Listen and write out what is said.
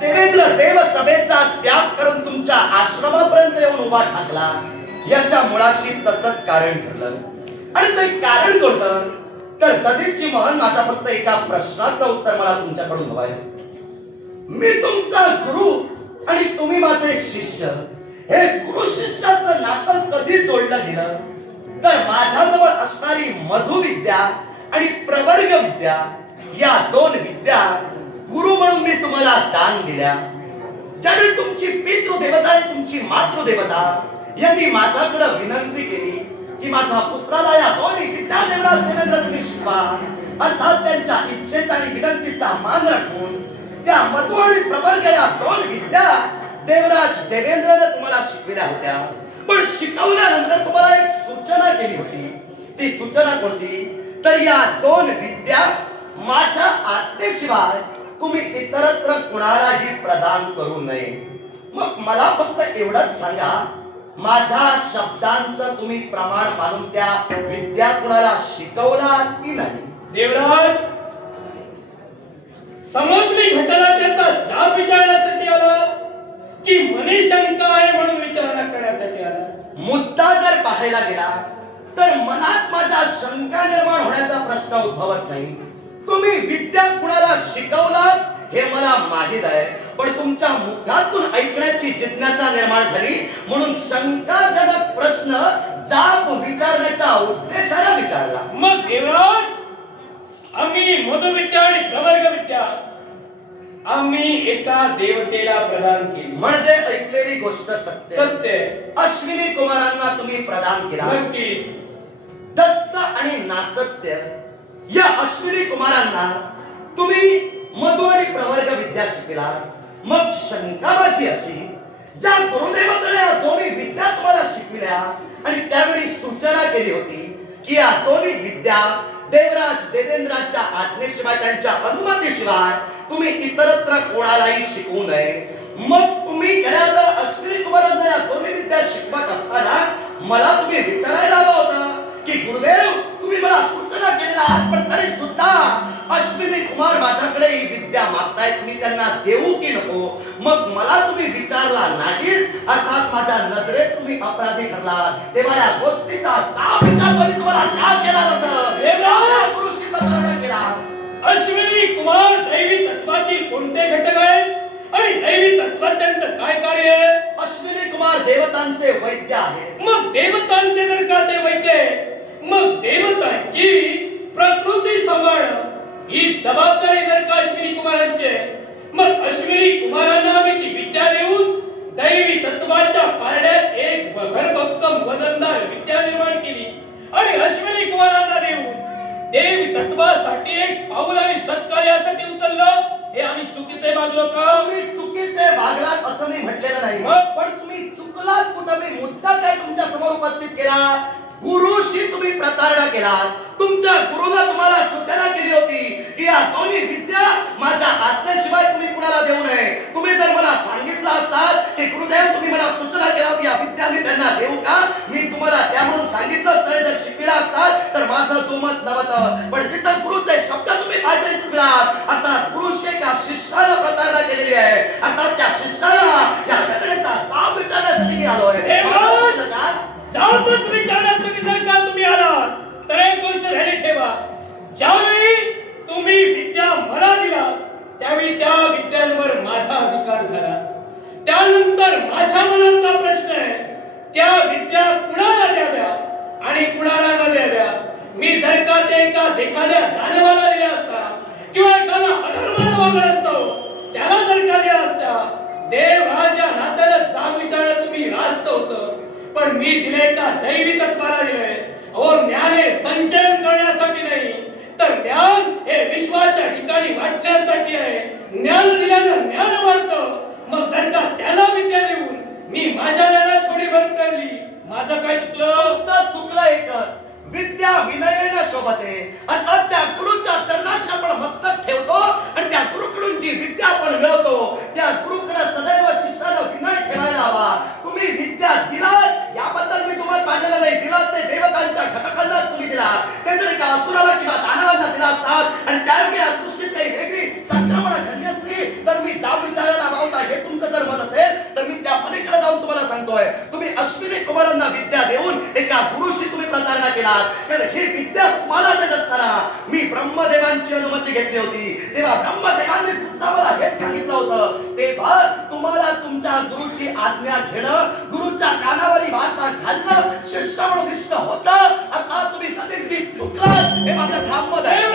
देवेंद्र देव सभेचा त्याग करून तुमच्या आश्रमापर्यंत येऊन उभा ठाकला, याच्या मुळाशी तसंच कारण ठरलं. आणि ते कारण कोणतं? तर ददीची महन माझ्या फक्त एका प्रश्नाचं उत्तर मला तुमच्याकडून हवंय. मी तुमचा गुरु आणि तुम्ही माझे शिष्य. हे गुरु शिष्याचं नातं कधी जोडलं गेलं? तर माझ्याजवळ असणारी मधुविद्या आणि प्रवर्ग विद्या, या दोन विद्या गुरु म्हणून मी तुम्हाला दान दिल्या. ज्यावेळी तुमची पितृदेवता आणि तुमची मातृदेवता यांनी माझ्याकडे विनंती केली की माझ्या पुत्राला या दोन्ही विद्या देवराज देवेंद्र तुम्ही शिकवा, अर्थात त्यांच्या इच्छेचा आणि विनंतीचा मान राखून त्या मधु आणि प्रवर्ग या दोन विद्या देवराज देवेंद्रने तुम्हाला शिकविल्या होत्या. पण शिकवल्यानंतर तुम्हाला एक सूचना केली होती. ती सूचना कोणती? तर या दोन विद्या माझ्या आज्ञेशिवाय तुम्ही इतरत्र कुणालाही प्रदान करू नये. मग मला फक्त एवढंच सांगा, माझ्या शब्दांचं तुम्ही प्रमाण मानून त्या विद्या कुणाला शिकवला की नाही? देवराज, समजली घटना त्याचा जाब विचारण्यासाठी आला की मनी शंका आहे म्हणून विचारणा करण्यासाठी आला? मुद्दा जर पाहायला गेला तर मनात माझ्या शंका निर्माण होण्याचा प्रश्न उद्भवत नाही. तुम्ही विद्या कुणाला शिकवलात हे मला माहित आहे, पण तुमच्या मुखातून ऐकण्याची जिज्ञासा निर्माण झाली म्हणून शंकाजनक प्रश्न जाब विचारण्याच्या उद्देशाने विचारला. मग देवराज, आम्ही मधुविद्या आणि प्रवर्ग विद्या आम्ही एका देवतेला प्रदान केली. म्हणजे ऐकलेली गोष्ट सत्य. सत्य. अश्विनी कुमारांना तुम्ही प्रदान केला. नक्कीच. दस्त आणि नासत्य या अश्विनी कुमारांना तुम्ही मधु आणि प्रवर्ग विद्या शिकला. मग शंका माझी अशी, ज्या गुरुदेवाने या दोन्ही विद्या तुम्हाला शिकविल्या आणि त्यावेळी सूचना केली होती की या दोन्ही विद्या देवराज देवेंद्राच्या आज्ञेशिवाय त्यांच्या अनुमतीशिवाय तुम्ही इतरत्र कोणालाही शिकवू नये, मग तुम्ही खऱ्यात अश्विनी कुमारांना या दोन्ही विद्या शिकवत असताना मला तुम्ही विचारायला हवं होतं की गुरुदेव, तुम्ही मला सूचना केलेल्या आहात पण तरी सुद्धा अश्विनी कुमार माझ्याकडे ही विद्या मागतायत, मी त्यांना देऊ की नको? मग मला तुम्ही विचारला नाही, अर्थात माझ्या नजरेत तुम्ही अपराधी ठरलात. तेव्हा या गोष्टीचा जाब विचारतो मी तुम्हाला का केला तसं? गुरुशी पत्र केला. अश्विनी कुमार दैवी तत्वातील कोणते घटक आहेत आणि दैवी तत्वात त्यांचं काय कार्य आहे? अश्विनी कुमार देवतांचे वैद्य आहे. मग देवतांचे जर का ते वैद्य आहे, मग देवतांची प्रकृती सांभाळणं ही जबाबदारी जर का अश्विनी कुमारांची आहे, मग अश्विनी कुमारांना आम्ही ती विद्या देऊन दैवी तत्वाच्या पारड्यात एक भरभक्कम वजनदार विद्या निर्माण केली आणि अश्विनी कुमारांना देऊन देवी तत्वासाठी एक पाऊल आम्ही सत्कार्यासाठी उचललं. हे आम्ही चुकीचे वागलो का? तुम्ही चुकीचे वागलात असं मी म्हटलेलं नाही, पण तुम्ही चुकलात कुठं? मी मुद्दा काय तुमच्या समोर उपस्थित केला? गुरुशी तुम्ही प्रतारणा केलात. तुमच्या गुरुने तुम्हाला सूचना केली होती की या दोन्ही विद्या माझ्या आज्ञेशिवाय तुम्ही कुणाला देऊ नये. तुम्ही जर मला सांगितलं असतात की गुरुदेव, तुम्ही मला सूचना केला होती या विद्या मी त्यांना देऊ का, मी तुम्हाला त्या म्हणून सांगितलं असतं. जर शिकविला असतात तर माझं दुमत नव्हतं. पण जिथं गुरुचे शब्द तुम्ही पाहिजे चुकलात. आता गुरुशी एका शिष्याला प्रतारणा केलेली आहे, अर्थात त्या शिष्याला या घटनेचा जाब विचारण्यासाठी आलोय. जाबच विचारण्यासाठी जर का तुम्ही आलात तर एक गोष्ट ध्यानी ठेवा, ज्यावेळी तुम्ही विद्या मला दिला त्यावेळी त्या विद्यांवर माझा अधिकार झाला. त्यानंतर माझ्या मनाचा प्रश्न आहे, त्या विद्या कुणाला द्याव्या आणि कुणाला न द्याव्या. मी जर का ते एखाद्या दानवाला दिल्या असता किंवा एखादा अधर्माला वागला असतो, त्याला जर का दिल्या असत्या, देवराज या नात्याला जाब विचारणं तुम्ही रास्त होतं. पण मी दिले का दैवी तत्वाला दिले. ज्ञान हे संचयन करण्यासाठी नाही, तर ज्ञान हे विश्वाच्या ठिकाणी वाटण्यासाठी आहे. ज्ञान दिल्यानं ज्ञान वाढतं. मग जर का त्याला विद्या देऊन मी माझ्या ज्ञानात थोडी भर पडली, माझं काय चुकलं? चुकलं एकच, विद्या विनयेन शोभते. आणि त्या गुरुच्या चरणाशी आपण मस्तक ठेवतो आणि त्या गुरुकडून जी विद्या आपण मिळवतो त्या गुरुकडे सदैव शिष्याला विनय ठेवायला हवा. तुम्ही विद्या दिलात याबद्दल मी तुम्हाला पाहिलेलं नाही. दिलात ते देवतांच्या घटकांनाच तुम्ही दिला. ते जर एका असुराला किंवा दानवांना दिला असतात आणि त्यावेळी या सृष्टीत काही वेगळी संक्रमण घडली असती तर मी जाब विचारायला शिष्यकुमारांना विद्या देऊन एका गुरुशी तुम्ही प्रतारणा केलात. तर ही विद्या तुम्हाला देत असताना मी ब्रह्मदेवांची अनुमती घेतली होती. तेव्हा ब्रह्मदेवांनी सुद्धा मला हेच सांगितलं होतं. तेव्हा तुम्हाला तुमच्या गुरुची आज्ञा घेणं, गुरुच्या कानावरी वार्ता घालणं शिष्य म्हणून इष्ट होतं. आता तुम्ही कधीच चुकलात हे माझं ठाम मत आहे.